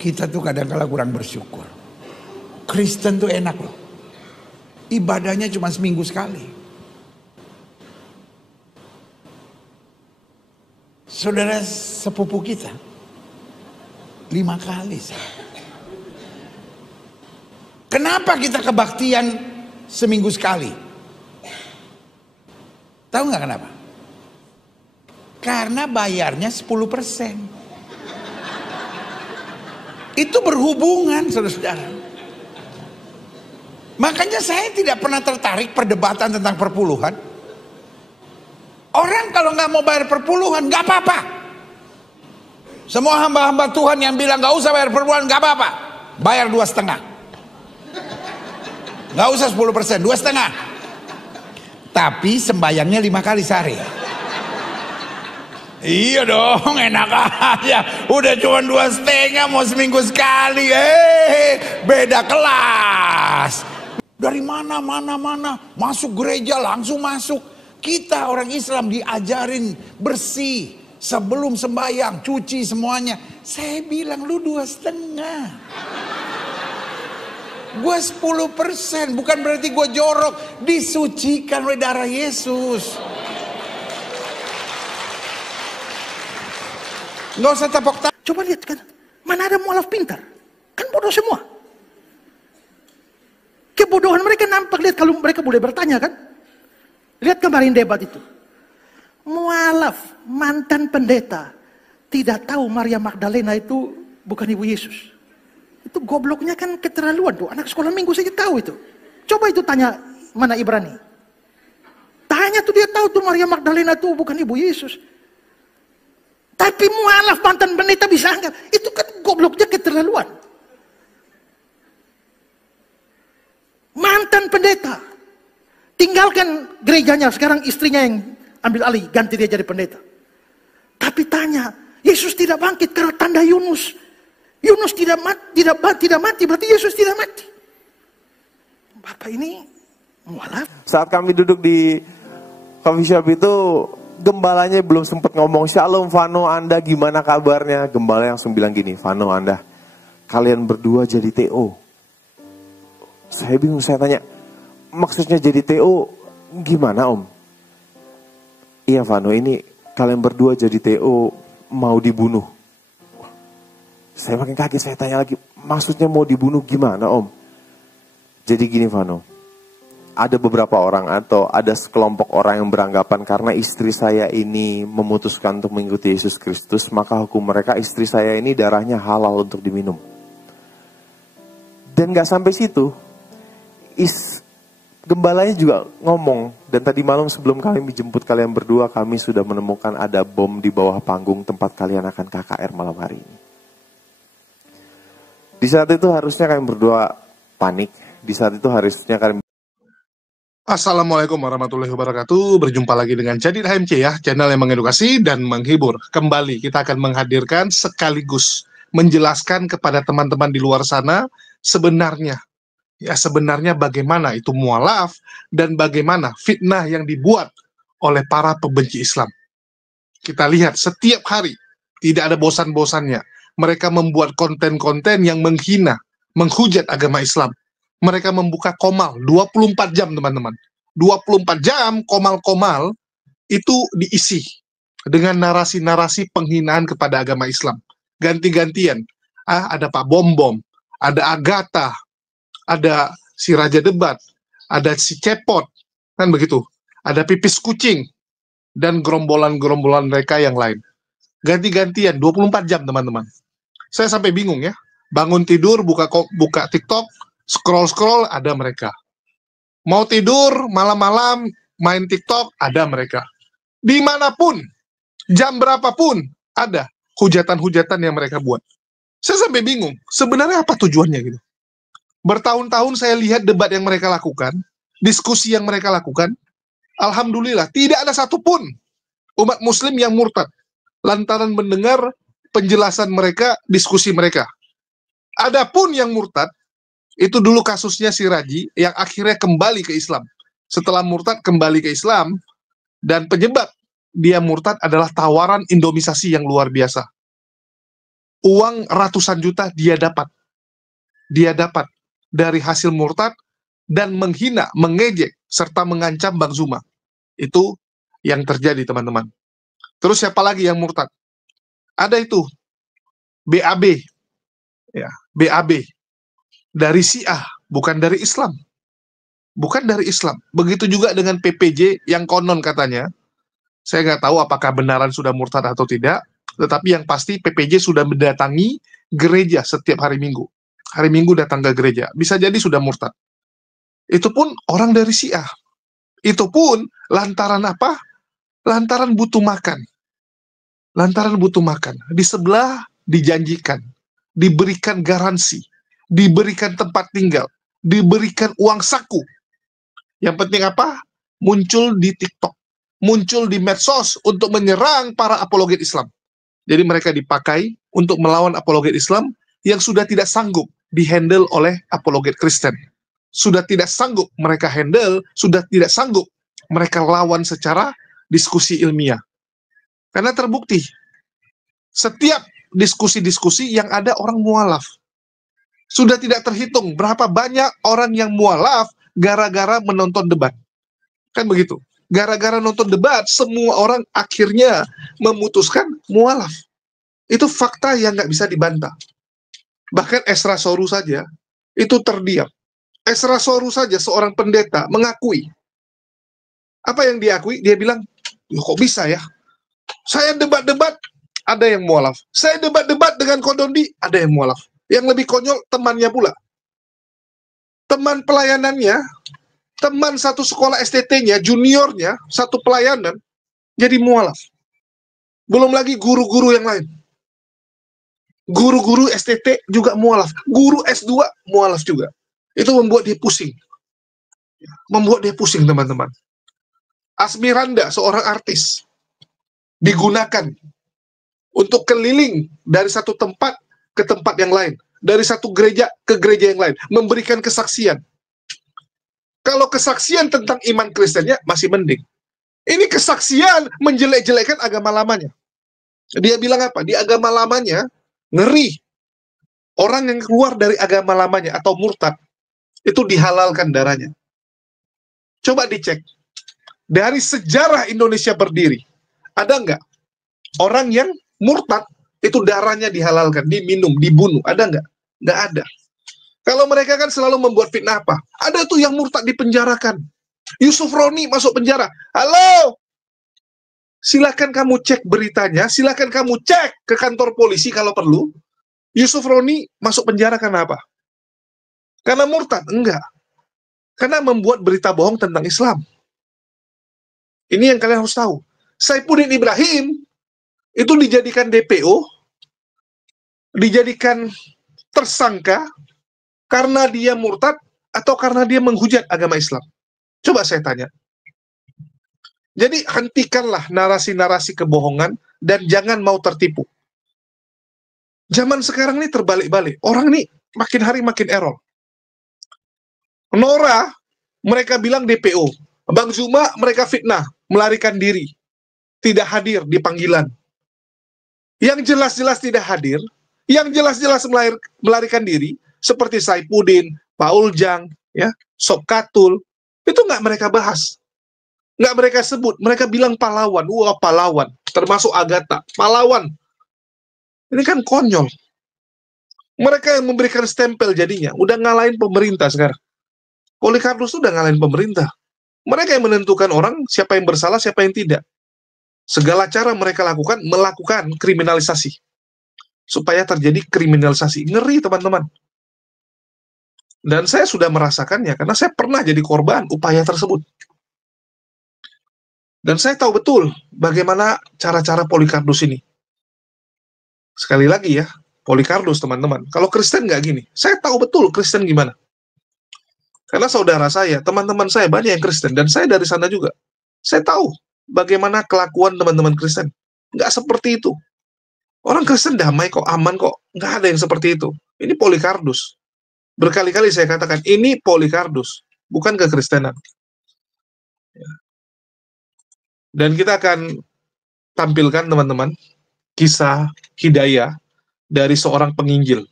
Kita tuh kadang-kala kurang bersyukur. Kristen tuh enak loh. Ibadahnya cuma seminggu sekali. Saudara sepupu kita 5 kali. Kenapa kita kebaktian seminggu sekali? Tahu nggak kenapa? Karena bayarnya 10%. Itu berhubungan, saudara-saudara. Makanya saya tidak pernah tertarik perdebatan tentang perpuluhan. Orang kalau nggak mau bayar perpuluhan, nggak apa-apa. Semua hamba-hamba Tuhan yang bilang nggak usah bayar perpuluhan, nggak apa-apa. Bayar 2,5. Nggak usah 10%, 2,5. Tapi sembayangnya 5 kali sehari. Iya dong, enak aja. Udah cuma 2,5 mau seminggu sekali. Beda kelas. Dari mana masuk gereja langsung masuk. Kita orang Islam diajarin bersih sebelum sembahyang, cuci semuanya. Saya bilang lu 2,5. Gue 10%, bukan berarti gue jorok. Disucikan oleh darah Yesus. Nggak usah tepok tangan. Coba lihat kan, mana ada mualaf pintar? Kan bodoh semua. Kebodohan mereka nampak, lihat kalau mereka boleh bertanya kan. Lihat kemarin debat itu. Mualaf, mantan pendeta, tidak tahu Maria Magdalena itu bukan ibu Yesus. Itu gobloknya kan keterlaluan tuh. Anak sekolah minggu saja tahu itu. Coba itu tanya mana Ibrani. Tanya tuh dia tahu tuh Maria Magdalena tuh bukan ibu Yesus. Tapi mualaf mantan pendeta bisa anggap. Itu kan gobloknya keterlaluan. Mantan pendeta. Tinggalkan gerejanya. Sekarang istrinya yang ambil alih. Ganti dia jadi pendeta. Tapi tanya. Yesus tidak bangkit karena tanda Yunus. Yunus tidak mati. Berarti Yesus tidak mati. Bapak ini mualaf. Saat kami duduk di coffee shop itu, gembalanya belum sempat ngomong, "Shalom Vano, Anda gimana kabarnya?" Gembala langsung bilang gini, "Vano, Anda, kalian berdua jadi TO." Saya bingung, saya tanya, "Maksudnya jadi TO gimana Om?" "Iya Vano, ini kalian berdua jadi TO mau dibunuh." Saya makin kaget, saya tanya lagi, "Maksudnya mau dibunuh gimana Om?" "Jadi gini Vano, ada beberapa orang atau ada sekelompok orang yang beranggapan karena istri saya ini memutuskan untuk mengikuti Yesus Kristus, maka hukum mereka istri saya ini darahnya halal untuk diminum." Dan gak sampai situ, gembalanya juga ngomong, "Dan tadi malam sebelum kami menjemput kalian berdua, kami sudah menemukan ada bom di bawah panggung tempat kalian akan KKR malam hari ini." Di saat itu harusnya kalian berdua panik, di saat itu harusnya kalian... Assalamualaikum warahmatullahi wabarakatuh. Berjumpa lagi dengan Jadid HMC ya, channel yang mengedukasi dan menghibur. Kembali kita akan menghadirkan sekaligus menjelaskan kepada teman-teman di luar sana sebenarnya bagaimana itu mualaf dan bagaimana fitnah yang dibuat oleh para pembenci Islam. Kita lihat setiap hari tidak ada bosan-bosannya mereka membuat konten-konten yang menghina, menghujat agama Islam. Mereka membuka komal 24 jam teman-teman. 24 jam komal-komal itu diisi dengan narasi-narasi penghinaan kepada agama Islam. Ganti-gantian. Ada Pak Bom-Bom, ada Agatha, ada si Raja Debat, ada si Cepot, kan begitu. Ada Pipis Kucing, dan gerombolan-gerombolan mereka yang lain. Ganti-gantian 24 jam teman-teman. Saya sampai bingung ya. Bangun tidur, buka TikTok, scroll-scroll, ada mereka. Mau tidur, malam-malam, main TikTok, ada mereka. Dimanapun, jam berapapun, ada hujatan-hujatan yang mereka buat. Saya sampai bingung, sebenarnya apa tujuannya gitu. Bertahun-tahun saya lihat debat yang mereka lakukan, diskusi yang mereka lakukan, alhamdulillah, tidak ada satupun umat muslim yang murtad lantaran mendengar penjelasan mereka, diskusi mereka. Adapun yang murtad, itu dulu kasusnya si Raji yang akhirnya kembali ke Islam. Setelah murtad kembali ke Islam, dan penyebab dia murtad adalah tawaran Indomisasi yang luar biasa. uang ratusan juta dia dapat. Dia dapat dari hasil murtad dan menghina, mengejek, serta mengancam Bang Zuma. Itu yang terjadi, teman-teman. Terus siapa lagi yang murtad? Ada itu, BAB. Ya, BAB. Dari Syiah, bukan dari Islam. Bukan dari Islam. Begitu juga dengan PPJ yang konon katanya. Saya nggak tahu apakah benaran sudah murtad atau tidak. Tetapi yang pasti PPJ sudah mendatangi gereja setiap hari Minggu. Hari Minggu datang ke gereja. Bisa jadi sudah murtad. Itu pun orang dari Syiah. Itu pun lantaran apa? Lantaran butuh makan. Lantaran butuh makan. Di sebelah dijanjikan, diberikan garansi, diberikan tempat tinggal, diberikan uang saku. Yang penting apa? Muncul di TikTok, muncul di medsos untuk menyerang para apologet Islam. Jadi mereka dipakai untuk melawan apologet Islam yang sudah tidak sanggup dihandle oleh apologet Kristen. Sudah tidak sanggup mereka handle, sudah tidak sanggup mereka lawan secara diskusi ilmiah. Karena terbukti, setiap diskusi-diskusi yang ada orang mualaf. Sudah tidak terhitung berapa banyak orang yang mualaf gara-gara menonton debat. Kan begitu. Gara-gara nonton debat, semua orang akhirnya memutuskan mualaf. Itu fakta yang nggak bisa dibantah. Bahkan Esra Soru saja, itu terdiam. Esra Soru saja, seorang pendeta, mengakui. Apa yang diakui? Dia bilang, kok bisa ya? Saya debat-debat, ada yang mualaf. Saya debat-debat dengan Kodondi, ada yang mualaf. Yang lebih konyol, temannya pula. Teman pelayanannya, teman satu sekolah STT-nya, juniornya, satu pelayanan, jadi mualaf. Belum lagi guru-guru yang lain. Guru-guru STT juga mualaf. Guru S2 mualaf juga. Itu membuat dia pusing. Membuat dia pusing, teman-teman. Asmiranda, seorang artis, digunakan untuk keliling dari satu tempat ke tempat yang lain. Dari satu gereja ke gereja yang lain. Memberikan kesaksian. Kalau kesaksian tentang iman Kristennya masih mending. Ini kesaksian menjelek-jelekkan agama lamanya. Dia bilang apa? Di agama lamanya, ngeri. Orang yang keluar dari agama lamanya atau murtad, itu dihalalkan darahnya. Coba dicek. Dari sejarah Indonesia berdiri, ada nggak orang yang murtad, itu darahnya dihalalkan, diminum, dibunuh? Ada nggak? Nggak ada. Kalau mereka kan selalu membuat fitnah apa? Ada tuh yang murtad dipenjarakan. Yusuf Roni masuk penjara. Halo! Silakan kamu cek beritanya, silakan kamu cek ke kantor polisi kalau perlu. Yusuf Roni masuk penjara karena apa? Karena murtad? Enggak. Karena membuat berita bohong tentang Islam. Ini yang kalian harus tahu. Saifuddin Ibrahim itu dijadikan DPO, dijadikan tersangka karena dia murtad atau karena dia menghujat agama Islam. Coba saya tanya. Jadi hentikanlah narasi-narasi kebohongan dan jangan mau tertipu. Zaman sekarang ini terbalik-balik. Orang ini makin hari makin error. Nora, mereka bilang DPO. Bang Zuma, mereka fitnah, melarikan diri. Tidak hadir di panggilan. Yang jelas-jelas tidak hadir, yang jelas-jelas melarikan diri, seperti Saifuddin, Paul Jang, ya, Sob Katul, itu nggak mereka bahas. Nggak mereka sebut, mereka bilang pahlawan. Wah, pahlawan. Termasuk Agatha, pahlawan. Ini kan konyol. Mereka yang memberikan stempel jadinya, udah ngalahin pemerintah sekarang. Polikarpus udah ngalahin pemerintah. Mereka yang menentukan orang, siapa yang bersalah, siapa yang tidak. Segala cara mereka melakukan kriminalisasi. Supaya terjadi kriminalisasi. Ngeri, teman-teman. Dan saya sudah merasakannya, karena saya pernah jadi korban upaya tersebut. Dan saya tahu betul bagaimana cara-cara Polikarpus ini. Sekali lagi ya, Polikarpus, teman-teman. Kalau Kristen nggak gini. Saya tahu betul Kristen gimana. Karena saudara saya, teman-teman saya banyak yang Kristen. Dan saya dari sana juga. Saya tahu bagaimana kelakuan teman-teman Kristen. Nggak seperti itu. Orang Kristen damai kok, aman kok. Nggak ada yang seperti itu. Ini Polikarpus. Berkali-kali saya katakan, ini Polikarpus. Bukan kekristenan. Dan kita akan tampilkan, teman-teman, kisah Hidayah dari seorang penginjil.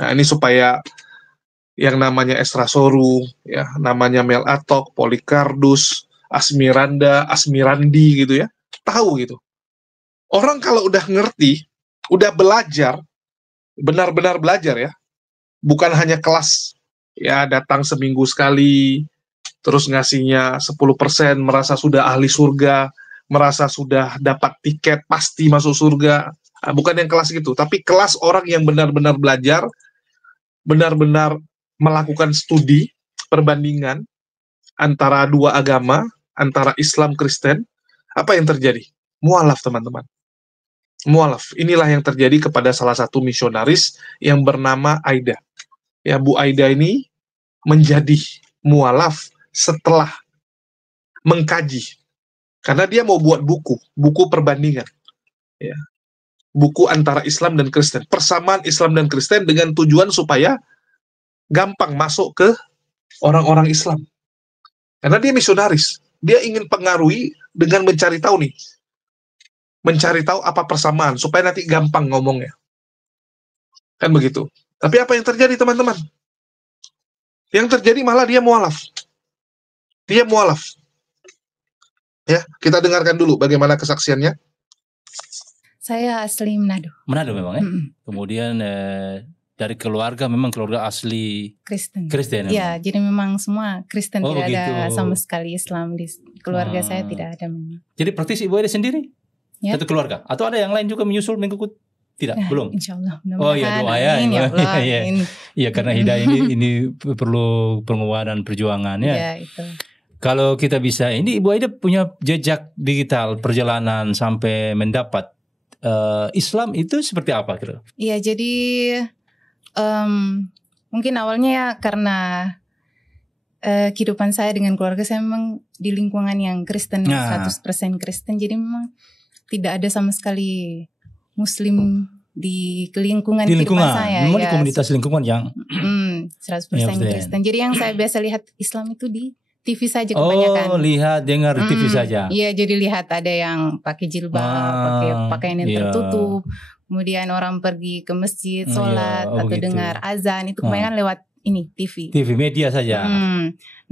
Nah, ini supaya yang namanya Esra Soru, ya, namanya Mel Atok, Polycarpus, Asmirandi gitu ya, tahu gitu. Orang kalau udah ngerti, udah belajar, benar-benar belajar ya, bukan hanya kelas, ya datang seminggu sekali, terus ngasihnya 10%, merasa sudah ahli surga, merasa sudah dapat tiket, pasti masuk surga. Nah, bukan yang kelas gitu, tapi kelas orang yang benar-benar belajar, benar-benar melakukan studi, perbandingan antara dua agama, antara Islam Kristen. Apa yang terjadi? Mualaf, teman-teman. Mualaf. Inilah yang terjadi kepada salah satu misionaris yang bernama Aida. Ya, Bu Aida ini menjadi mualaf setelah mengkaji. Karena dia mau buat buku perbandingan. Ya. Buku antara Islam dan Kristen. Persamaan Islam dan Kristen dengan tujuan supaya gampang masuk ke orang-orang Islam. Karena dia misionaris. Dia ingin pengaruhi dengan mencari tahu nih. Mencari tahu apa persamaan, supaya nanti gampang ngomongnya. Kan begitu. Tapi apa yang terjadi, teman-teman? Yang terjadi malah dia mualaf. Dia mualaf. Ya, kita dengarkan dulu bagaimana kesaksiannya. Saya asli Manado. Manado memang ya. Kemudian dari keluarga memang keluarga asli Kristen. Kristen. Ya, jadi memang semua Kristen, Oh, tidak begitu. ada sama sekali Islam di keluarga saya, tidak ada memang. Jadi praktis Ibu Aida sendiri? Ya. Satu keluarga? Atau ada yang lain juga menyusul mengikut? Tidak, Ya, belum. Insya Allah. Oh iya, doa ya. Amin, ya Allah, Iya. amin. Iya, karena hidayah ini perlu penguatan perjuangan ya. Ya, itu. Kalau kita bisa, ini Ibu Aida punya jejak digital perjalanan sampai mendapat Islam itu seperti apa kira? Iya, jadi mungkin awalnya ya karena kehidupan saya dengan keluarga saya memang di lingkungan yang Kristen, 100% Kristen. Jadi memang tidak ada sama sekali Muslim di lingkungan kehidupan saya. Memang ya, di komunitas lingkungan yang 100% Ya, Kristen. Jadi yang saya biasa lihat Islam itu di TV saja kebanyakan. Oh, lihat, dengar di TV saja. Iya, jadi lihat ada yang pakai jilbab, pakai pakaian yang tertutup. Kemudian orang pergi ke masjid, sholat, atau begitu. dengar azan, itu kebanyakan lewat ini TV. TV media saja.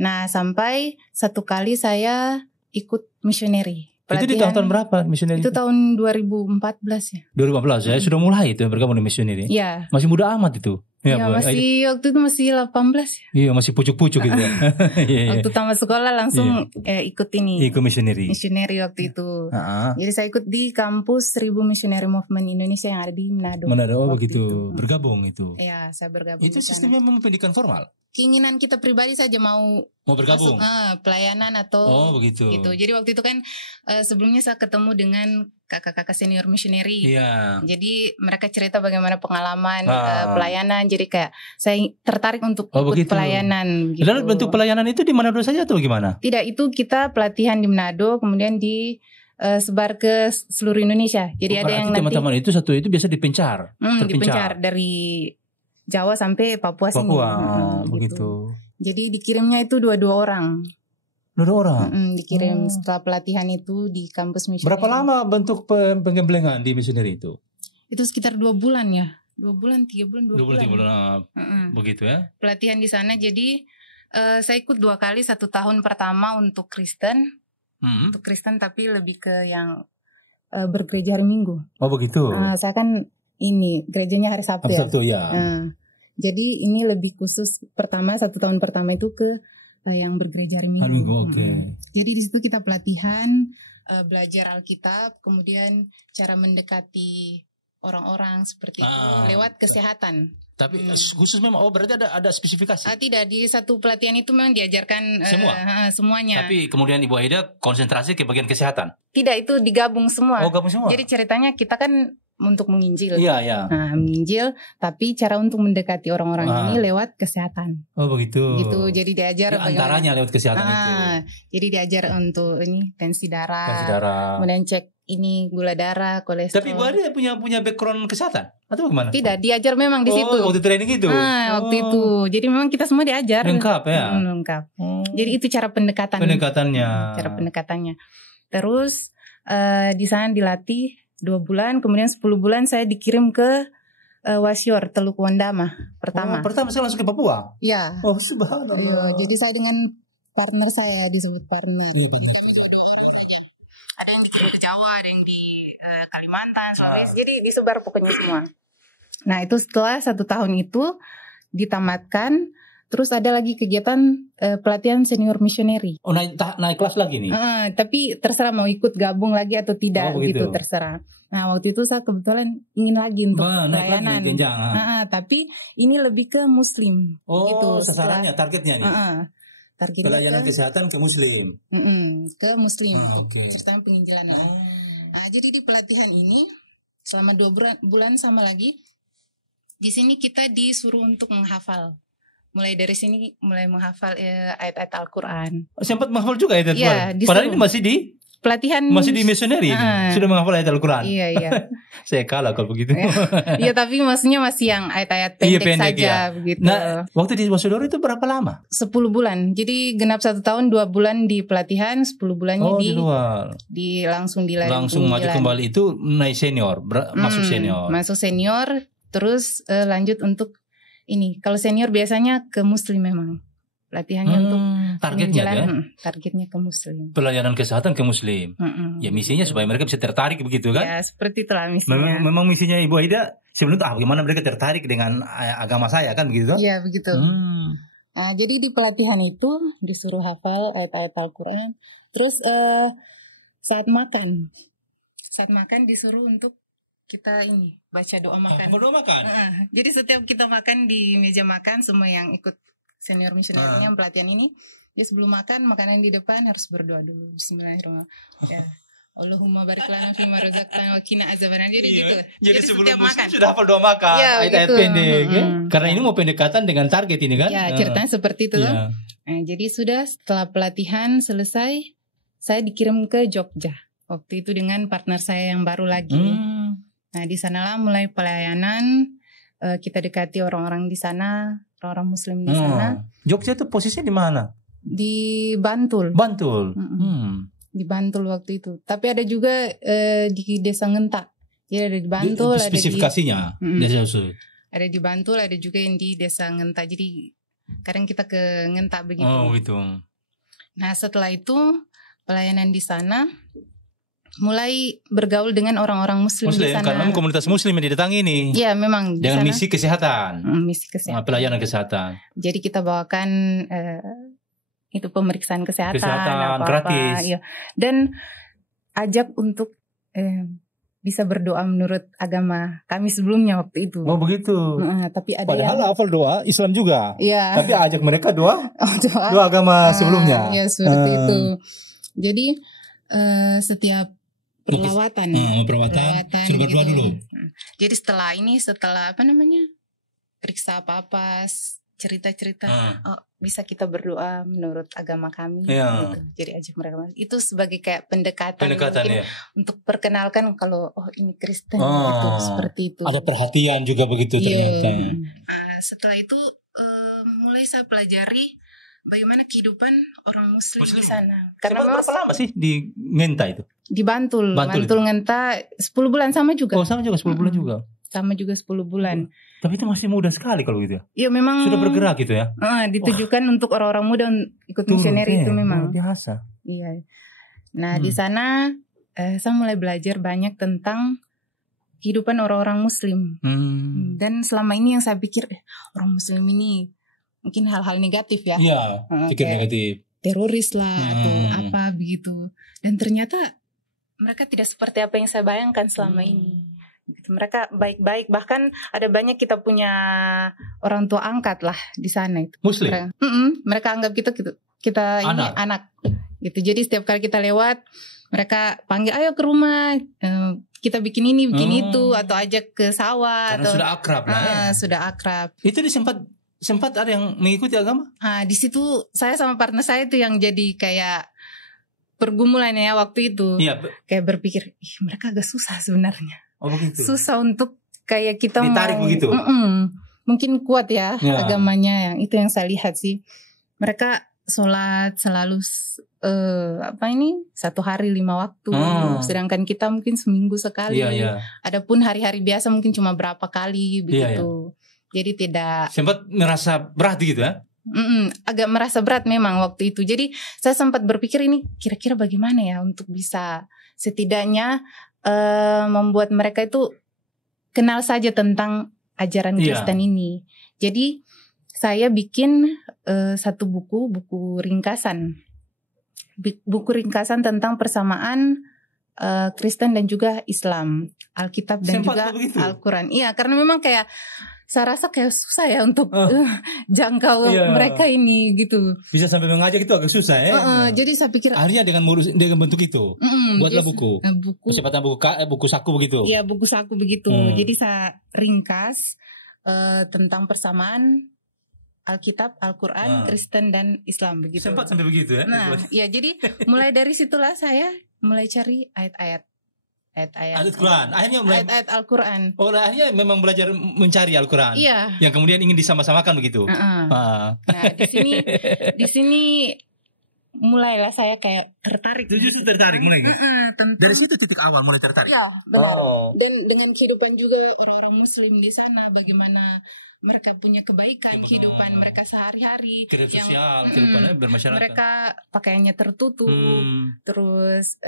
Nah, sampai satu kali saya ikut misioneri. Itu di tahun berapa misioneri? Itu tahun 2014 ya. 2014 saya sudah mulai itu bergabung di misioneri. Iya. Masih muda amat itu. Ya, masih waktu itu masih 18 ya. Iya, masih pucuk-pucuk gitu ya. Waktu tamat sekolah langsung ikut ini. Ikut misioneri. Misioneri waktu itu. Jadi saya ikut di kampus 1000 Missionary Movement Indonesia yang ada di Manado. Manado, begitu. Bergabung itu. Iya, saya bergabung. Itu sistemnya memang pendidikan formal. Keinginan kita pribadi saja mau bergabung. Masuk, pelayanan atau begitu. Gitu. Jadi waktu itu kan sebelumnya saya ketemu dengan kakak-kakak senior missionary. Iya. Jadi mereka cerita bagaimana pengalaman pelayanan. Jadi kayak saya tertarik untuk ikut begitu. Pelayanan. Gitu. Lalu bentuk pelayanan itu di Manado saja atau gimana? Tidak, itu kita pelatihan di Manado, kemudian sebar ke seluruh Indonesia. Jadi ada yang nanti teman-teman itu satu itu biasa dipencar. Dipencar dari Jawa sampai Papua sini. Begitu. Jadi dikirimnya itu dua orang. Dua orang? Dikirim setelah pelatihan itu di kampus misioneri. Berapa lama bentuk pengembelengan di misioneri itu? Itu sekitar 2 bulan ya. 2 bulan, 3 bulan, 2 bulan. 2 bulan, begitu ya. Pelatihan di sana, jadi saya ikut 2 kali, 1 tahun pertama untuk Kristen. Untuk Kristen tapi lebih ke yang bergereja hari Minggu. Oh begitu. Saya kan ini gerejanya hari Sabtu ya. Sabtu ya. Jadi ini lebih khusus 1 tahun pertama itu ke yang bergereja hari Minggu. Hari Minggu, oke. Jadi di situ kita pelatihan, belajar Alkitab, kemudian cara mendekati orang-orang seperti itu lewat kesehatan. Tapi khusus memang berarti ada spesifikasi? Tidak, di satu pelatihan itu memang diajarkan semuanya. Tapi kemudian Ibu Aida konsentrasi ke bagian kesehatan? Tidak, itu digabung semua. Oh, gabung semua. Jadi ceritanya kita kan untuk menginjil. Iya. Menginjil, tapi cara untuk mendekati orang-orang ini lewat kesehatan. Oh begitu. Gitu, jadi diajar antaranya lewat kesehatan itu. Jadi diajar untuk ini tensi darah. Kemudian cek ini gula darah, kolesterol. Tapi Ibu Aida punya background kesehatan atau bagaimana? Tidak, diajar memang di situ. Waktu training itu. Waktu itu. Jadi memang kita semua diajar. Lengkap ya. Lengkap. Jadi itu cara pendekatannya. Cara pendekatannya. Terus di sana dilatih 2 bulan, kemudian 10 bulan saya dikirim ke Wasior Teluk Wondama pertama. Pertama saya masuk ke Papua. Ya. Oh, subhanallah. Jadi saya dengan partner saya disebut partner. Ada yang di Jawa, ada yang di Kalimantan, Sulawesi. Jadi disebar pokoknya semua. Nah itu setelah 1 tahun itu ditamatkan, terus ada lagi kegiatan pelatihan senior missionary. Oh naik kelas lagi nih? Tapi terserah mau ikut gabung lagi atau tidak, gitu terserah. Nah waktu itu saya kebetulan ingin lagi untuk pelayanan. Tapi ini lebih ke Muslim. Oh gitu, sasarannya, targetnya nih? Targetnya pelayanan kesehatan ke Muslim. Ke Muslim. Okay. Ceritanya penginjilan. Nah jadi di pelatihan ini selama 2 bulan sama lagi. Di sini kita disuruh untuk menghafal. Mulai dari sini mulai menghafal ayat-ayat Al-Quran. Sempat menghafal juga ayat Al-Quran? Iya, padahal ini masih di pelatihan. Masih di missionary ini. Sudah menghafal ayat Al-Quran. Iya. Saya kalah kalau begitu. Iya, tapi maksudnya masih yang ayat-ayat pendek saja begitu. Nah, waktu di Wasodoro itu berapa lama? 10 bulan. Jadi genap 1 tahun, 2 bulan di pelatihan, 10 bulannya langsung dilanjut. Langsung maju kembali itu naik senior, masuk senior. Masuk senior, terus lanjut untuk ini. Kalau senior biasanya ke Muslim memang. Pelatihannya untuk targetnya ke Muslim. Pelayanan kesehatan ke Muslim. Ya misinya supaya mereka bisa tertarik begitu kan? Ya seperti itulah misinya. Memang misinya Ibu Aida sebenarnya bagaimana mereka tertarik dengan agama saya kan begitu? Iya begitu. Nah, jadi di pelatihan itu disuruh hafal ayat-ayat Al-Quran. Terus saat makan disuruh untuk kita ini baca doa makan. Doa makan. Jadi setiap kita makan di meja makan, semua yang ikut senior missionernya pelatihan ini, dia sebelum makan makanan di depan harus berdoa dulu. Bismillahirrahmanirrahim. Ya. Allahumma barik lana fima razaqtana wa qina azabannar. Jadi gitu. Jadi sebelum makan sudah hafal doa makan. Ya, ayat-ayat pendek. Karena ini mau pendekatan dengan target ini kan? Ya, ceritanya seperti itu. Nah, jadi sudah setelah pelatihan selesai, saya dikirim ke Jogja. Waktu itu dengan partner saya yang baru lagi. Nah, di sanalah mulai pelayanan, kita dekati orang-orang di sana, orang-orang Muslim di sana. Jogja itu posisinya di mana? Di Bantul. Di Bantul waktu itu. Tapi ada juga di Desa Ngenta. Jadi ada di Bantul, spesifikasinya. Desa Usut. Ada di Bantul, ada juga yang di Desa Ngenta. Jadi kadang kita ke Ngenta begitu. Oh, gitu. Nah, setelah itu pelayanan di sana, mulai bergaul dengan orang-orang Muslim di sana. Karena komunitas Muslim yang didatangi ini. Iya, memang. Dengan misi kesehatan. Misi kesehatan. Pelayanan kesehatan. Jadi kita bawakan itu pemeriksaan kesehatan gratis. Iya. Dan ajak untuk bisa berdoa menurut agama kami sebelumnya waktu itu. Oh begitu. Tapi ada padahal hafal doa Islam juga. Iya. Tapi ajak mereka doa agama sebelumnya. Iya seperti itu. Jadi setiap perawatan suruh berdoa gitu. dulu. Jadi setelah periksa apa-apa, cerita-cerita, bisa kita berdoa menurut agama kami gitu. Jadi ajak mereka itu sebagai kayak pendekatan mungkin untuk perkenalkan kalau ini Kristen gitu, seperti itu. Ada perhatian juga begitu ternyata. Setelah itu mulai saya pelajari bagaimana kehidupan orang Muslim di sana. Karena berapa lama sih di Ngenta itu? Di Bantul Ngenta 10 bulan sama juga. Oh, sama juga 10 bulan juga. Sama juga 10 bulan. Tapi itu masih muda sekali kalau gitu ya. Iya, memang sudah bergerak gitu ya. Ditujukan untuk orang-orang muda ikut misioneri itu memang. Biasa. Iya. Nah, di sana saya mulai belajar banyak tentang kehidupan orang-orang Muslim. Dan selama ini yang saya pikir orang Muslim ini mungkin hal-hal negatif ya. Iya, pikir negatif. Teroris lah atau apa begitu. Dan ternyata mereka tidak seperti apa yang saya bayangkan selama ini. Mereka baik-baik, bahkan ada banyak kita punya orang tua angkat lah di sana itu. Muslim. Mereka anggap kita ini anak. Gitu. Jadi setiap kali kita lewat, mereka panggil ayo ke rumah, kita bikin ini, bikin itu, atau ajak ke sawah. Karena sudah akrab lah ya. Sudah akrab. Itu sempat ada yang mengikuti agama? Di situ saya sama partner saya itu yang jadi kayak pergumulan ya waktu itu. Iya. Kayak berpikir, mereka agak susah sebenarnya. Oh begitu. Susah untuk kayak kita ditarik begitu. Mungkin kuat ya agamanya, yang itu yang saya lihat sih. Mereka sholat selalu 1 hari 5 waktu, sedangkan kita mungkin seminggu sekali. Adapun hari-hari biasa mungkin cuma berapa kali begitu. Jadi tidak sempat merasa berat gitu ya? Agak merasa berat memang waktu itu. Jadi saya sempat berpikir ini kira-kira bagaimana ya untuk bisa setidaknya membuat mereka itu kenal saja tentang ajaran Kristen ini. Jadi saya bikin satu buku ringkasan. Buku ringkasan tentang persamaan Kristen dan juga Islam, Alkitab dan juga Al-Quran. Iya, karena memang kayak saya rasa kayak susah ya untuk jangkau mereka ini gitu. Bisa sampai mengajak itu agak susah ya. Jadi saya pikir akhirnya dengan bentuk itu buatlah buku. Percepatan buku saku begitu. Iya, buku saku begitu. Jadi saya ringkas tentang persamaan Alkitab, Al-Quran, Kristen dan Islam begitu. Sempat sampai begitu ya? Nah, ya jadi mulai dari situlah saya mulai cari ayat-ayat Quran. Akhirnya ayat-ayat Al-Quran. Oh, akhirnya memang belajar mencari Al-Quran. Iya. Yang kemudian ingin disama-samakan begitu. Nah, di sini mulailah saya kayak tertarik. Justru tertarik mulai. Dari situ titik awal mulai tertarik. Ya, benar. Dan dengan kehidupan juga orang-orang Muslim di sana, bagaimana mereka punya kebaikan kehidupan mereka sehari-hari, kehidupan sosial, kehidupannya bermasyarakat. Mereka pakaiannya tertutup, terus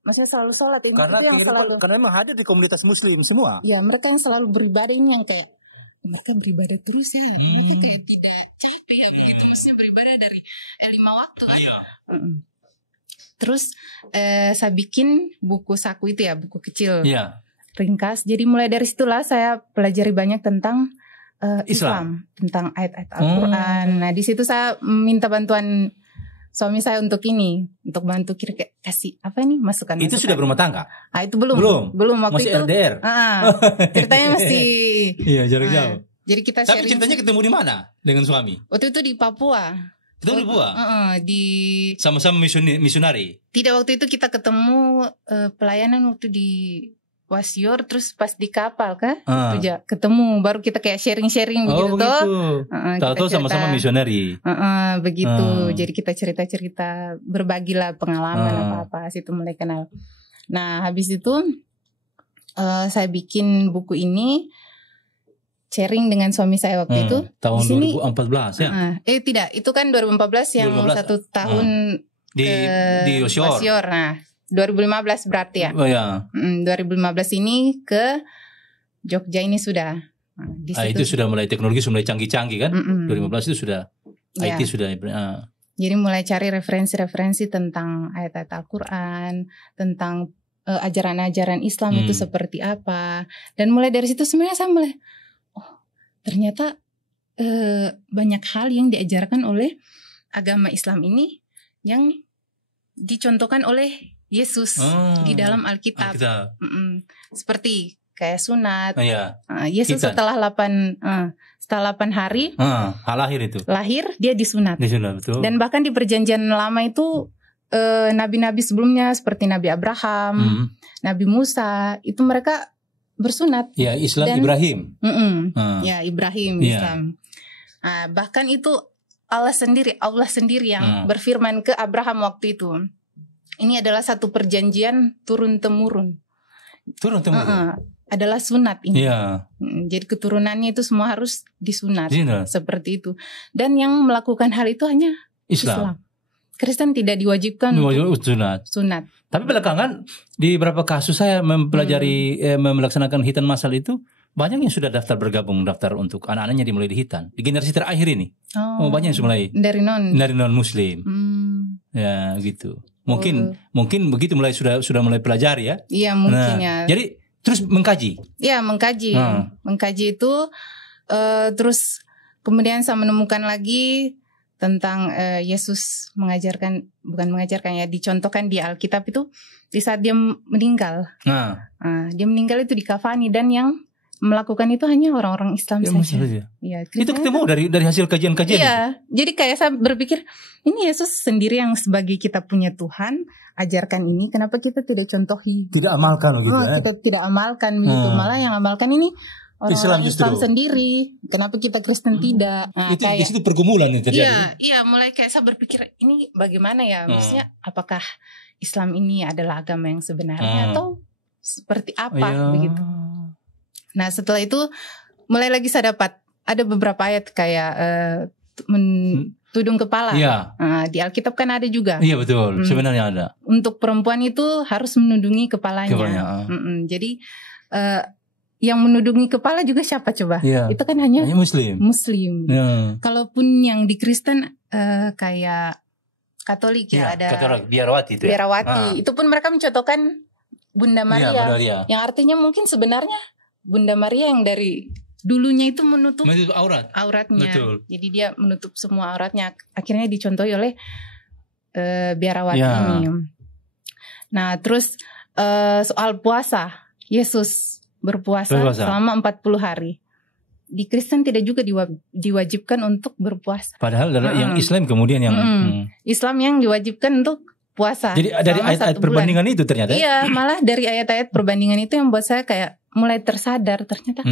maksudnya selalu sholat ini karena itu yang selalu karena memang hadir di komunitas Muslim semua. Ya, mereka yang selalu beribadah ini yang kayak mereka beribadah terus ya, mereka kayak tidak capek ya begitu, maksudnya beribadah dari 5 waktu kan. Terus saya bikin buku saku itu ya, buku kecil, ringkas. Jadi mulai dari situlah saya pelajari banyak tentang Islam, tentang ayat-ayat Al-Quran. Nah di situ saya minta bantuan suami saya untuk bantu kasih masukan. Itu sudah berumah tangga? Itu belum waktu masih itu. LDR. Ceritanya masih. Iya, jarak jauh. Jadi kita sharing. Tapi ceritanya ketemu di mana dengan suami? Waktu itu di Papua. Itu di Papua. Sama-sama misionari. Tidak, waktu itu kita ketemu pelayanan waktu di Wasior, terus pas di kapal kan, ketemu, baru kita kayak sharing-sharing begitu. Tahu-tahu sama-sama misionari. Begitu. Jadi kita cerita-cerita, berbagilah pengalaman apa-apa, situ mulai kenal. Nah habis itu saya bikin buku ini, sharing dengan suami saya waktu itu. Tahun 2014 ya? Tidak, itu kan 2014 yang 2015. 1 tahun di Wasior. Nah 2015 berarti ya. 2015 ini ke Jogja ini sudah. Itu sudah mulai teknologi sudah mulai canggih-canggih kan? 2015 itu sudah IT sudah. Jadi mulai cari referensi-referensi tentang ayat-ayat Al-Quran, tentang ajaran-ajaran Islam itu seperti apa. Dan mulai dari situ sebenarnya saya mulai, ternyata banyak hal yang diajarkan oleh agama Islam ini yang dicontohkan oleh Yesus di dalam Alkitab. Seperti kayak sunat. Yesus setelah 8 hari lahir dia disunat. Betul. Dan bahkan di perjanjian lama itu nabi-nabi sebelumnya seperti Nabi Abraham, Nabi Musa, itu mereka bersunat. Ya, Islam dan, Ibrahim. Ya, Ibrahim Islam. Bahkan itu Allah sendiri yang berfirman ke Abraham waktu itu. Ini adalah satu perjanjian turun-temurun. Adalah sunat ini. Jadi keturunannya itu semua harus disunat. Seperti itu. Dan yang melakukan hal itu hanya Islam. Kristen tidak diwajibkan sunat. Tapi belakangan di beberapa kasus saya mempelajari melaksanakan hitan masal itu, banyak yang sudah daftar untuk anak-anaknya dimulai di hitan. Di generasi terakhir ini. Banyak yang sudah mulai dari non muslim. Ya gitu. Mungkin begitu sudah mulai pelajari ya. Iya mungkin ya. Jadi terus mengkaji. Iya mengkaji. Mengkaji itu terus kemudian saya menemukan lagi tentang Yesus dicontohkan di Alkitab itu di saat dia meninggal. Dia meninggal itu dikafani dan yang melakukan itu hanya orang-orang Islam saja. Ya, itu ketemu dari hasil kajian-kajian. Iya, jadi kayak saya berpikir ini Yesus sendiri yang sebagai kita punya Tuhan ajarkan ini, kenapa kita tidak contohi? Tidak amalkan gitu ya? Kita tidak amalkan begitu, malah yang amalkan ini orang Islam sendiri. Kenapa kita Kristen tidak? Nah, itu di situ pergumulan yang terjadi. Iya, mulai kayak saya berpikir ini bagaimana ya? Maksudnya apakah Islam ini adalah agama yang sebenarnya atau seperti apa begitu? Nah, setelah itu mulai lagi saya dapat ada beberapa ayat kayak tudung kepala. Iya. Di Alkitab kan ada juga. Iya betul, sebenarnya ada. Untuk perempuan itu harus menudungi kepalanya. Jadi yang menudungi kepala juga siapa coba? Iya. Itu kan hanya Muslim. Ya. Kalaupun yang di Kristen kayak Katolik ya ada Katolik, biarawati itu. Itu pun mereka mencontohkan Bunda Maria. Yang artinya mungkin sebenarnya Bunda Maria yang dari dulunya itu menutup auratnya. Betul. Jadi dia menutup semua auratnya. Akhirnya dicontohi oleh biarawati ini. Nah, terus soal puasa, Yesus berpuasa selama 40 hari. Di Kristen tidak juga diwajibkan untuk berpuasa. Padahal yang Islam kemudian yang Islam yang diwajibkan untuk puasa. Jadi dari ayat-ayat perbandingan itu ternyata. Iya, malah dari ayat-ayat perbandingan itu yang buat saya kayak mulai tersadar ternyata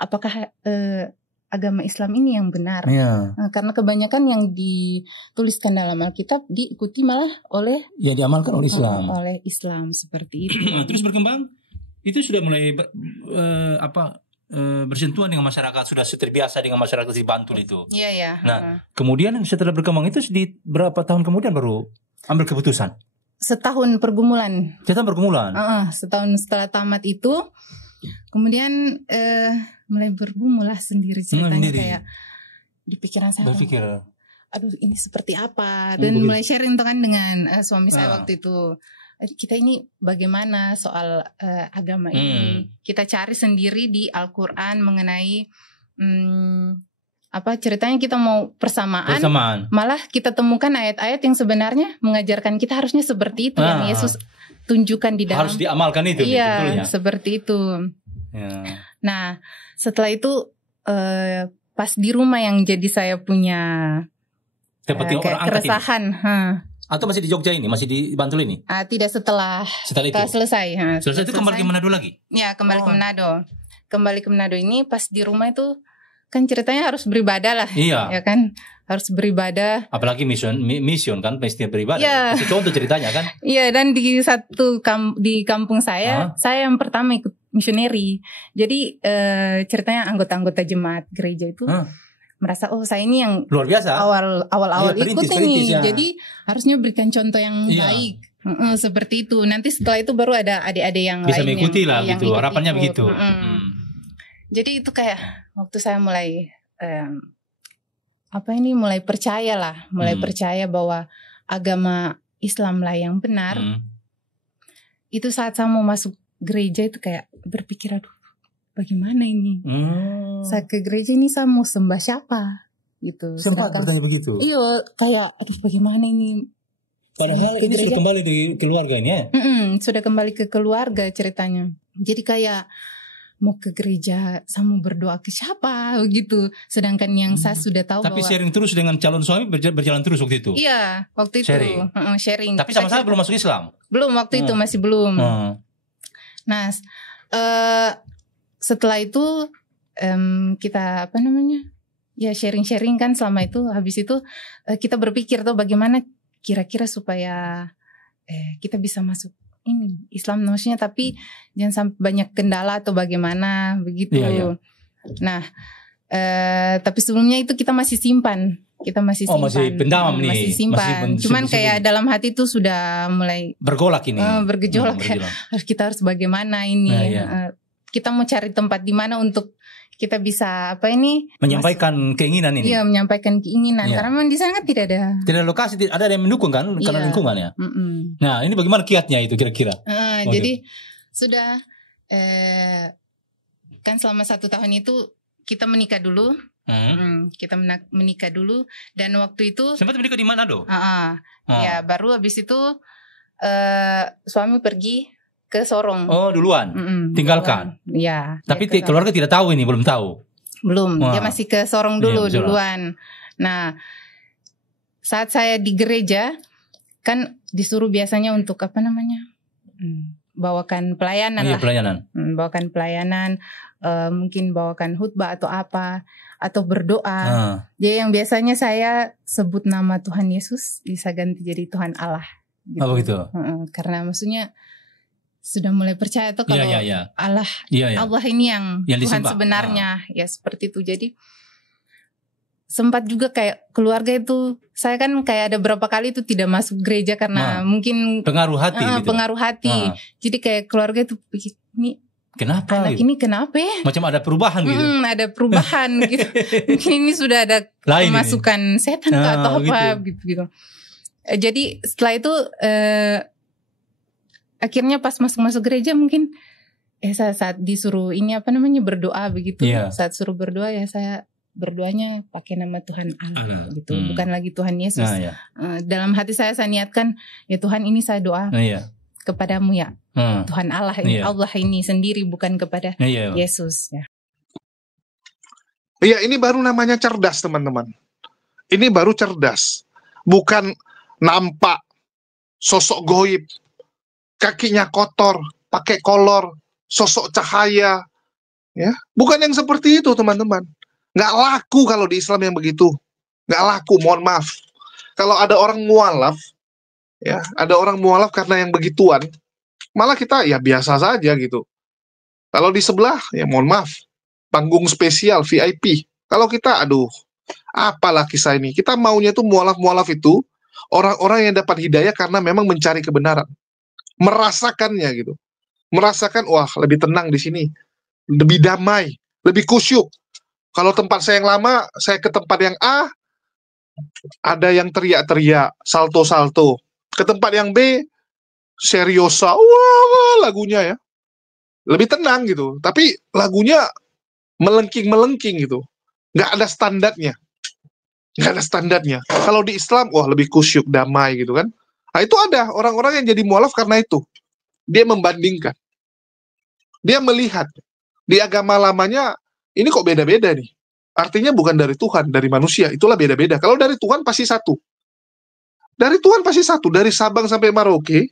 apakah agama Islam ini yang benar? Nah, karena kebanyakan yang dituliskan dalam Alkitab diikuti malah oleh diamalkan oleh Islam. Oleh Islam seperti itu. Terus berkembang itu sudah mulai bersentuhan dengan masyarakat, sudah terbiasa dengan masyarakat di Bantul itu. Iya. Nah, kemudian setelah berkembang itu di berapa tahun kemudian baru ambil keputusan? Setahun pergumulan. Setahun setelah tamat itu, kemudian mulai bergumul lah sendiri ceritanya kayak di pikiran saya. Berpikir, aduh ini seperti apa? Dan mulai sharing kan dengan suami saya waktu itu. Kita ini bagaimana soal agama ini? Kita cari sendiri di Al-Quran mengenai ceritanya kita mau persamaan. Malah kita temukan ayat-ayat yang sebenarnya mengajarkan kita harusnya seperti itu yang Yesus tunjukkan di dalam. Harus diamalkan itu. Iya, seperti itu. Ya. Nah, setelah itu pas di rumah yang jadi saya punya kayak keresahan. Atau masih di Jogja ini? Masih di Bantul ini? Tidak, setelah selesai. Selesai itu kembali ke Manado lagi? Ya, kembali ke Manado. Kembali ke Manado ini pas di rumah itu kan ceritanya harus beribadah lah. Iya. Ya kan? Harus beribadah. Apalagi mission kan pasti beribadah. Iya. Itu contoh ceritanya kan? Iya, dan di di kampung saya yang pertama ikut misioneri. Jadi ceritanya anggota-anggota jemaat gereja itu merasa saya ini yang luar biasa awal-awal ikut ini jadi harusnya berikan contoh yang baik seperti itu. Nanti setelah itu baru ada adik-adik yang bisa lain mengikuti lah gitu, harapannya begitu. Jadi itu kayak waktu saya mulai mulai percaya bahwa agama Islam lah yang benar. Itu saat saya mau masuk gereja itu kayak berpikir aduh bagaimana ini? Saya ke gereja ini saya mau sembah siapa? Gitu. Sempat bertanya begitu? Iya, kayak aduh bagaimana ini? Padahal ini sudah kembali di keluarganya. Sudah kembali ke keluarga ceritanya. Jadi kayak mau ke gereja, saya mau berdoa ke siapa gitu. Sedangkan yang saya sudah tahu. Tapi sharing terus dengan calon suami berjalan terus waktu itu? Iya, waktu itu. Sharing. Tapi sama-sama belum masuk Islam? Belum, waktu itu masih belum. Nah, setelah itu kita sharing-sharing kan selama itu. Habis itu kita berpikir tuh bagaimana kira-kira supaya kita bisa masuk ini Islam maksudnya, tapi jangan sampai banyak kendala atau bagaimana begitu. Iya. Nah, tapi sebelumnya itu kita masih simpan. Masih pendam nih. Masih simpan. Cuman kayak dalam hati itu sudah mulai bergolak ini. Bergejolak kayak kita harus bagaimana ini. Kita mau cari tempat di mana untuk kita bisa menyampaikan keinginan ini. Iya, menyampaikan keinginan. Karena memang di sana kan tidak ada lokasi, ada yang mendukung kan karena lingkungan ya. Nah, ini bagaimana kiatnya itu kira-kira? Jadi sudah kan selama 1 tahun itu kita menikah dulu. Kita menikah dulu dan waktu itu sempat menikah di Manado. Ya, baru habis itu suami pergi ke Sorong. Oh, duluan. Tinggalkan. Ya. Tapi keluarga tidak tahu ini, belum tahu. Belum. Dia masih ke Sorong dulu duluan. Nah, saat saya di gereja kan disuruh biasanya untuk bawakan pelayanan lah. Pelayanan. Bawakan pelayanan. mungkin bawakan khutbah atau apa, atau berdoa. Jadi yang biasanya saya sebut nama Tuhan Yesus bisa ganti jadi Tuhan Allah. Gitu. Oh begitu. Karena maksudnya sudah mulai percaya tuh kalau Allah Allah ini yang Tuhan disembah. Sebenarnya ya seperti itu. Jadi sempat juga kayak keluarga itu, saya kan kayak ada berapa kali itu tidak masuk gereja karena mungkin pengaruh hati gitu. Pengaruh hati. Jadi kayak keluarga itu pikir, ini kenapa anak gitu? Ini kenapa ya? Macam ada perubahan gitu. Ada perubahan gitu. Mungkin ini sudah ada kemasukan setan atau apa gitu. Jadi setelah itu akhirnya pas masuk gereja mungkin saat disuruh ini berdoa begitu. Saat suruh berdoa ya saya berdoanya pakai nama Tuhan Allah gitu, bukan lagi Tuhan Yesus. Dalam hati saya niatkan, ya Tuhan ini saya doa kepadamu ya, Tuhan Allah ini, Allah ini sendiri, bukan kepada Yesus. Iya, ini baru namanya cerdas teman-teman. Ini baru cerdas, bukan nampak sosok goib, kakinya kotor, pakai kolor, sosok cahaya, ya, bukan yang seperti itu teman-teman. Nggak laku kalau di Islam yang begitu. Nggak laku, mohon maaf. Kalau ada orang mualaf, ya, ada orang mualaf karena yang begituan, malah kita ya biasa saja gitu. Kalau di sebelah, ya mohon maaf, panggung spesial, VIP. Kalau kita, aduh, apalah kisah ini. Kita maunya tuh mualaf-mualaf itu, orang-orang yang dapat hidayah karena memang mencari kebenaran. Merasakannya gitu. Merasakan, wah lebih tenang di sini. Lebih damai, lebih kusyuk. Kalau tempat saya yang lama, saya ke tempat yang A, ada yang teriak-teriak, salto-salto. Ke tempat yang B, seriosa, wah lagunya ya. Lebih tenang gitu. Tapi lagunya melengking-melengking gitu. Nggak ada standarnya. Nggak ada standarnya. Kalau di Islam, wah lebih kusyuk, damai gitu kan. Nah itu ada orang-orang yang jadi mualaf karena itu. Dia membandingkan. Dia melihat. Di agama lamanya, ini kok beda-beda nih. Artinya bukan dari Tuhan, dari manusia. Itulah beda-beda. Kalau dari Tuhan pasti satu. Dari Tuhan pasti satu. Dari Sabang sampai Merauke,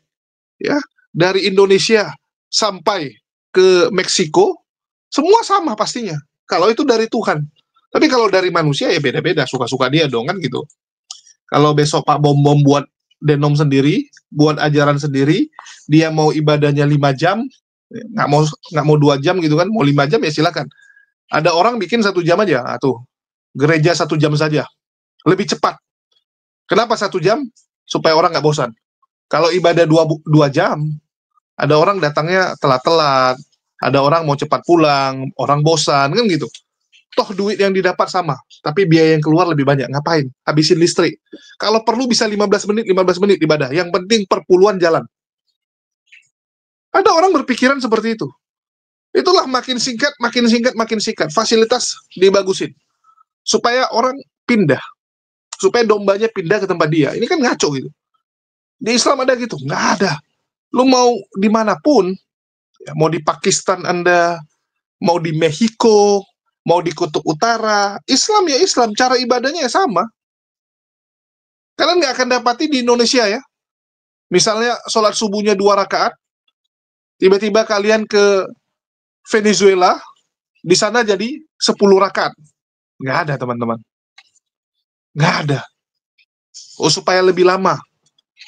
ya, dari Indonesia sampai ke Meksiko, semua sama pastinya. Kalau itu dari Tuhan. Tapi kalau dari manusia ya beda-beda. Suka-suka dia dong kan gitu. Kalau besok Pak Bom-Bom buat denom sendiri, buat ajaran sendiri, dia mau ibadahnya 5 jam, nggak mau 2 jam gitu kan, mau 5 jam ya silakan. Ada orang bikin 1 jam aja, gereja 1 jam saja, lebih cepat. Kenapa 1 jam? Supaya orang nggak bosan. Kalau ibadah 2 jam, ada orang datangnya telat-telat, ada orang mau cepat pulang, orang bosan, kan gitu. Toh duit yang didapat sama, tapi biaya yang keluar lebih banyak. Ngapain? Habisin listrik. Kalau perlu bisa 15 menit ibadah. Yang penting perpuluhan jalan. Ada orang berpikiran seperti itu. Itulah makin singkat. Fasilitas dibagusin. Supaya orang pindah. Supaya dombanya pindah ke tempat dia. Ini kan ngaco gitu. Di Islam ada gitu? Nggak ada. Lu mau dimanapun, ya, mau di Pakistan Anda, mau di Meksiko, mau di Kutub Utara, Islam ya Islam, cara ibadahnya ya sama. Kalian nggak akan dapati di Indonesia ya. Misalnya sholat subuhnya 2 rakaat, tiba-tiba kalian ke Venezuela, di sana jadi 10 rakaat. Nggak ada teman-teman. Nggak ada. Oh supaya lebih lama,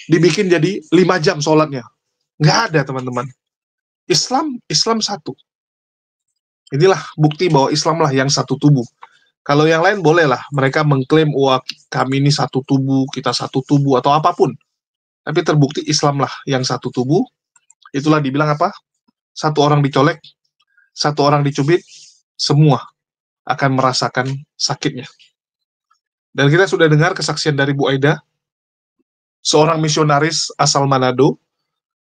dibikin jadi 5 jam sholatnya. Nggak ada teman-teman. Islam satu. Inilah bukti bahwa Islamlah yang satu tubuh. Kalau yang lain bolehlah mereka mengklaim, wah kami ini satu tubuh, kita satu tubuh atau apapun. Tapi terbukti Islamlah yang satu tubuh. Itulah dibilang apa? 1 orang dicolek, 1 orang dicubit, semua akan merasakan sakitnya. Dan kita sudah dengar kesaksian dari Bu Aida, seorang misionaris asal Manado,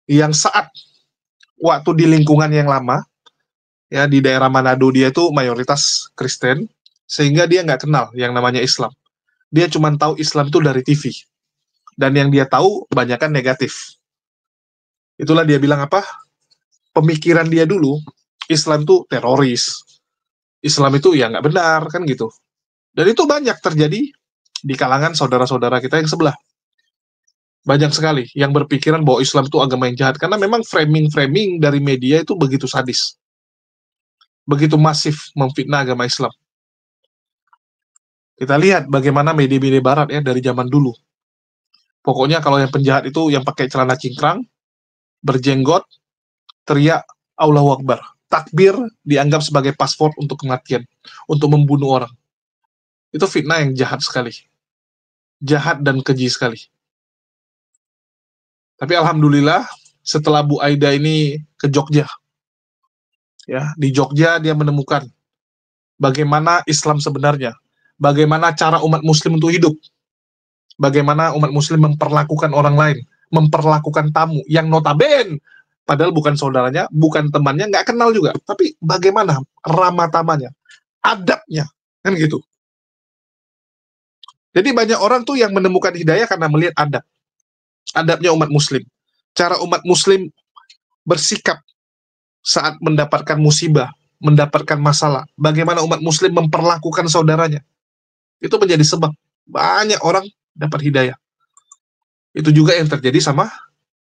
yang saat waktu di lingkungan yang lama, ya di daerah Manado dia itu mayoritas Kristen, sehingga dia nggak kenal yang namanya Islam. Dia cuma tahu Islam itu dari TV. Dan yang dia tahu kebanyakan negatif. Itulah dia bilang apa? Pemikiran dia dulu, Islam itu teroris. Islam itu ya nggak benar, kan gitu. Dan itu banyak terjadi di kalangan saudara-saudara kita yang sebelah. Banyak sekali yang berpikiran bahwa Islam itu agama yang jahat. Karena memang framing-framing dari media itu begitu sadis. begitu masif memfitnah agama Islam. Kita lihat bagaimana media-media barat ya dari zaman dulu. Pokoknya kalau yang penjahat itu yang pakai celana cingkrang, berjenggot, teriak Allahu Akbar. Takbir dianggap sebagai paspor untuk kematian, untuk membunuh orang. Itu fitnah yang jahat sekali. Jahat dan keji sekali. Tapi alhamdulillah setelah Bu Aida ini ke Jogja, ya di Jogja dia menemukan bagaimana Islam sebenarnya, bagaimana cara umat Muslim untuk hidup, bagaimana umat Muslim memperlakukan orang lain, memperlakukan tamu yang notabene padahal bukan saudaranya, bukan temannya, nggak kenal juga, tapi bagaimana ramah tamahnya, adabnya, kan gitu. Jadi banyak orang tuh yang menemukan hidayah karena melihat adabnya umat Muslim, cara umat Muslim bersikap saat mendapatkan musibah, mendapatkan masalah, bagaimana umat Muslim memperlakukan saudaranya. Itu menjadi sebab banyak orang dapat hidayah. Itu juga yang terjadi sama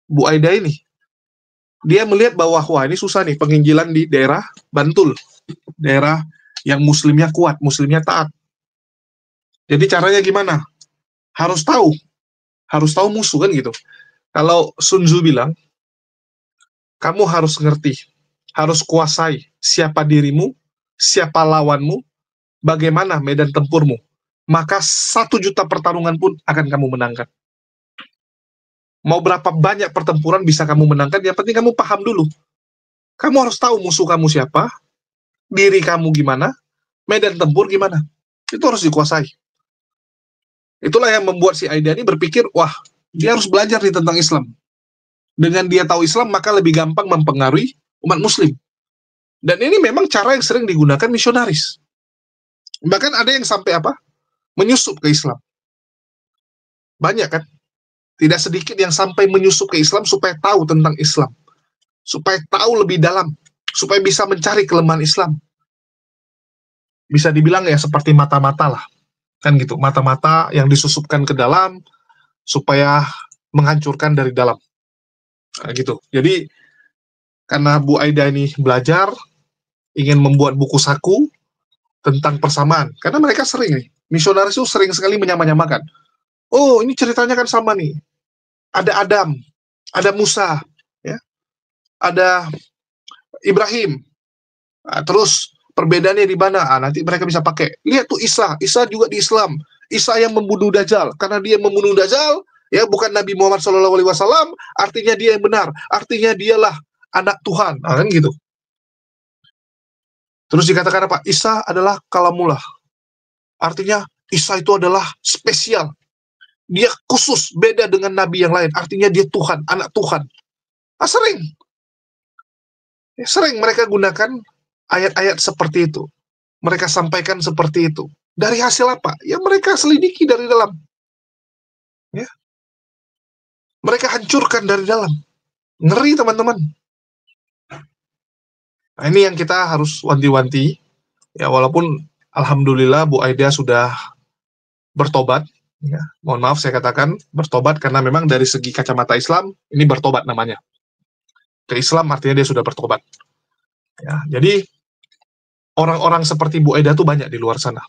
Bu Aida ini. Dia melihat bahwa wah ini susah nih penginjilan di daerah Bantul, daerah yang Muslimnya kuat, Muslimnya taat. Jadi caranya gimana? Harus tahu musuh kan gitu. Kalau Sun Tzu bilang, kamu harus ngerti, harus kuasai siapa dirimu, siapa lawanmu, bagaimana medan tempurmu. Maka 1 juta pertarungan pun akan kamu menangkan. Mau berapa banyak pertempuran bisa kamu menangkan, yang penting kamu paham dulu. Kamu harus tahu musuh kamu siapa, diri kamu gimana, medan tempur gimana. Itu harus dikuasai. Itulah yang membuat si Aida ini berpikir, wah, dia harus belajar nih tentang Islam. Dengan dia tahu Islam, maka lebih gampang mempengaruhi umat Muslim. Dan ini memang cara yang sering digunakan misionaris. Bahkan ada yang sampai apa? Menyusup ke Islam. Banyak kan? Tidak sedikit yang sampai menyusup ke Islam supaya tahu tentang Islam. Supaya tahu lebih dalam. Supaya bisa mencari kelemahan Islam. Bisa dibilang ya seperti mata-mata lah. Kan gitu, mata-mata yang disusupkan ke dalam supaya menghancurkan dari dalam. Nah, gitu. Jadi karena Bu Aida ini belajar, ingin membuat buku saku tentang persamaan. Karena mereka sering nih, misionaris itu sering sekali menyamakan. Oh, ini ceritanya kan sama nih. Ada Adam, ada Musa, ya, ada Ibrahim. Nah, terus perbedaannya di mana? Nanti mereka bisa pakai. Lihat tuh Isa juga di Islam. Isa yang membunuh Dajjal, karena dia membunuh Dajjal, ya bukan Nabi Muhammad SAW, artinya dia yang benar, artinya dialah anak Tuhan, kan gitu. Terus dikatakan apa? Isa adalah kalamullah, artinya Isa itu adalah spesial, dia khusus, beda dengan Nabi yang lain, artinya dia Tuhan, anak Tuhan. Sering mereka gunakan ayat-ayat seperti itu, mereka sampaikan seperti itu. Dari hasil apa? Ya mereka selidiki dari dalam. Ya. Mereka hancurkan dari dalam. Ngeri teman-teman. Nah, ini yang kita harus wanti-wanti. Ya, walaupun alhamdulillah Bu Aida sudah bertobat. Ya, mohon maaf saya katakan bertobat karena memang dari segi kacamata Islam ini bertobat namanya. Ke Islam artinya dia sudah bertobat. Ya, jadi orang-orang seperti Bu Aida itu banyak di luar sana.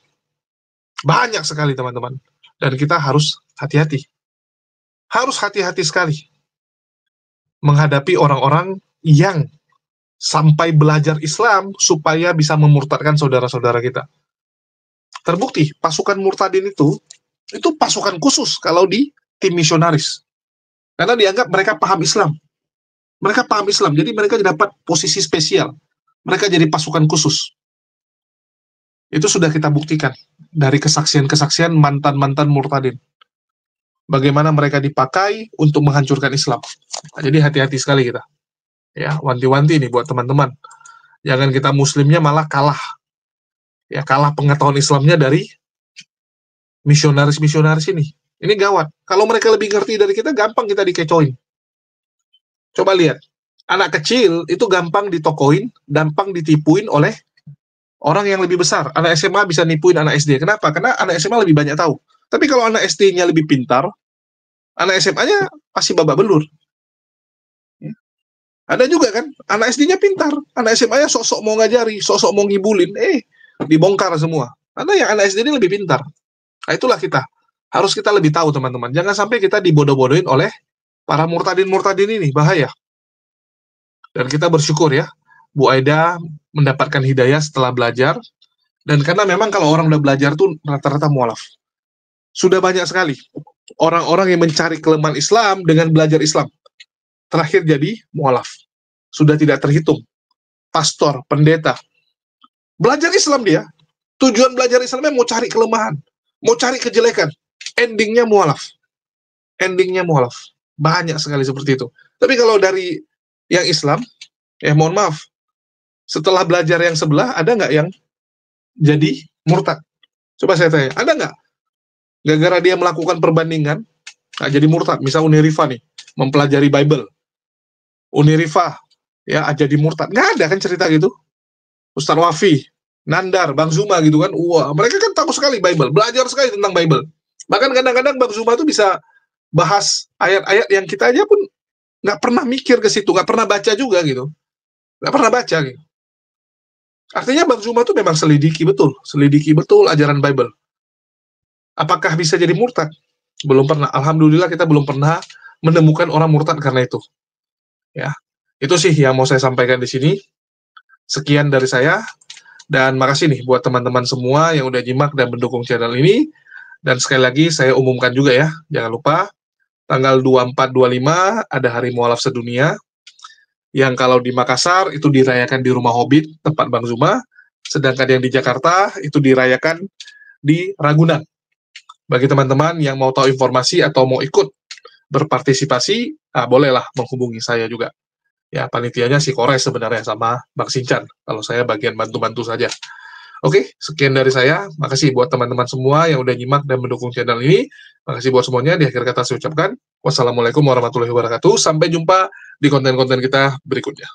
Banyak sekali teman-teman. Dan kita harus hati-hati. Harus hati-hati sekali menghadapi orang-orang yang sampai belajar Islam supaya bisa memurtadkan saudara-saudara kita. Terbukti, pasukan murtadin itu pasukan khusus kalau di tim misionaris. Karena dianggap mereka paham Islam. Mereka paham Islam, jadi mereka dapat posisi spesial. Mereka jadi pasukan khusus. Itu sudah kita buktikan dari kesaksian-kesaksian mantan-mantan murtadin. Bagaimana mereka dipakai untuk menghancurkan Islam. Nah, jadi hati-hati sekali kita. Ya, wanti-wanti nih buat teman-teman. Jangan kita muslimnya malah kalah. Ya, kalah pengetahuan Islamnya dari misionaris-misionaris ini. Ini gawat. Kalau mereka lebih ngerti dari kita, gampang kita dikecoin. Coba lihat. Anak kecil itu gampang ditokoin, gampang ditipuin oleh orang yang lebih besar. Anak SMA bisa nipuin anak SD. Kenapa? Karena anak SMA lebih banyak tahu. Tapi kalau anak SD-nya lebih pintar, anak SMA-nya pasti babak belur. Ada juga kan, anak SD-nya pintar, anak SMA-nya sok-sok mau ngajari, sok-sok mau ngibulin, dibongkar semua. Karena yang anak SD ini lebih pintar. Nah, itulah kita. Harus kita lebih tahu, teman-teman. Jangan sampai kita dibodoh-bodohin oleh para murtadin-murtadin ini, bahaya. Dan kita bersyukur ya, Bu Aida mendapatkan hidayah setelah belajar. Dan karena memang kalau orang udah belajar tuh rata-rata mualaf. Sudah banyak sekali orang-orang yang mencari kelemahan Islam dengan belajar Islam. Terakhir jadi mualaf. Sudah tidak terhitung. Pastor, pendeta. Belajar Islam dia. Tujuan belajar Islamnya mau cari kelemahan. Mau cari kejelekan. Endingnya mualaf. Endingnya mualaf. Banyak sekali seperti itu. Tapi kalau dari yang Islam, mohon maaf. Setelah belajar yang sebelah, ada nggak yang jadi murtad? Coba saya tanya, ada nggak? Gara-gara dia melakukan perbandingan, nggak jadi murtad. Misal Unirifa nih, mempelajari Bible. Unirifa, ya jadi murtad. Nggak ada kan cerita gitu. Ustaz Wafi, Nandar, Bang Zuma gitu kan. Wah, mereka kan tahu sekali Bible, belajar sekali tentang Bible. Bahkan kadang-kadang Bang Zuma tuh bisa bahas ayat-ayat yang kita aja pun nggak pernah mikir ke situ, nggak pernah baca juga gitu. Nggak pernah baca gitu. Artinya Bang Zuma tuh memang selidiki betul ajaran Bible. Apakah bisa jadi murtad? Belum pernah. Alhamdulillah kita belum pernah menemukan orang murtad karena itu. Ya, itu sih yang mau saya sampaikan di sini. Sekian dari saya, dan makasih nih buat teman-teman semua yang udah nyimak dan mendukung channel ini. Dan sekali lagi saya umumkan juga ya, jangan lupa tanggal 24-25 ada Hari Mualaf Sedunia, yang kalau di Makassar itu dirayakan di Rumah Hobbit, tempat Bang Zuma, sedangkan yang di Jakarta itu dirayakan di Ragunan. Bagi teman-teman yang mau tahu informasi atau mau ikut berpartisipasi, bolehlah menghubungi saya juga. Ya, panitianya si Kores sebenarnya sama Bang Sincan, kalau saya bagian bantu-bantu saja. Oke, sekian dari saya. Makasih buat teman-teman semua yang udah nyimak dan mendukung channel ini. Makasih buat semuanya. Di akhir kata saya ucapkan, wassalamualaikum warahmatullahi wabarakatuh. Sampai jumpa di konten-konten kita berikutnya.